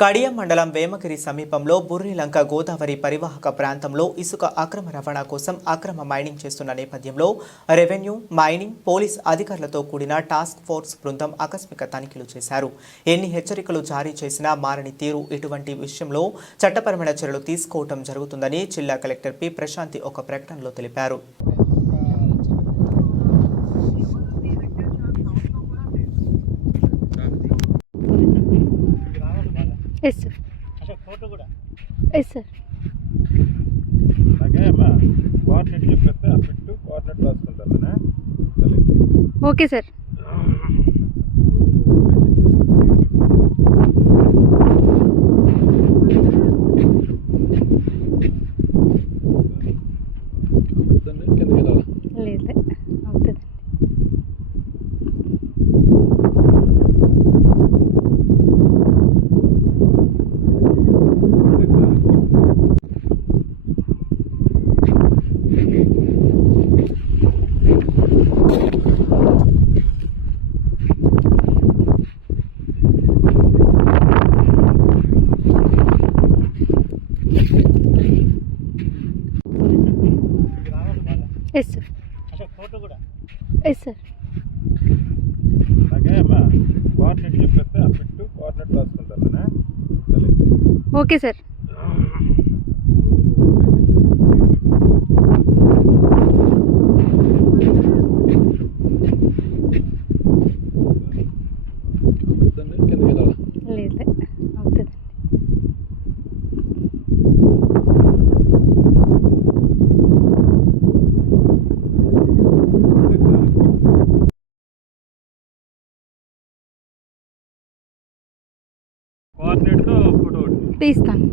కడియం మండలం వేమగిరి సమీపంలో బుర్రిలంక గోదావరి పరివాహక ప్రాంతంలో ఇసుక అక్రమ రవాణా కోసం అక్రమ మైనింగ్ చేస్తున్న నేపథ్యంలో రెవెన్యూ మైనింగ్ పోలీస్ అధికారులతో కూడిన టాస్క్ ఫోర్స్ బృందం ఆకస్మిక తనిఖీలు చేశారు. ఎన్ని హెచ్చరికలు జారీ చేసినా మారని తీరు ఇటువంటి విషయంలో చట్టపరమైన చర్యలు తీసుకోవటం జరుగుతుందని జిల్లా కలెక్టర్ పి. ప్రశాంతి ఒక ప్రకటనలో తెలిపారు. ఎస్ సార్ అసలు ఫోటో కూడా? ఎస్ సార్ అలాగే అమ్మా ఎస్ సార్ అసలు ఫోటో కూడా? Yes sir. అలాగే అమ్మా కోఆర్డినేట్తో ఫోటో తీస్తాను.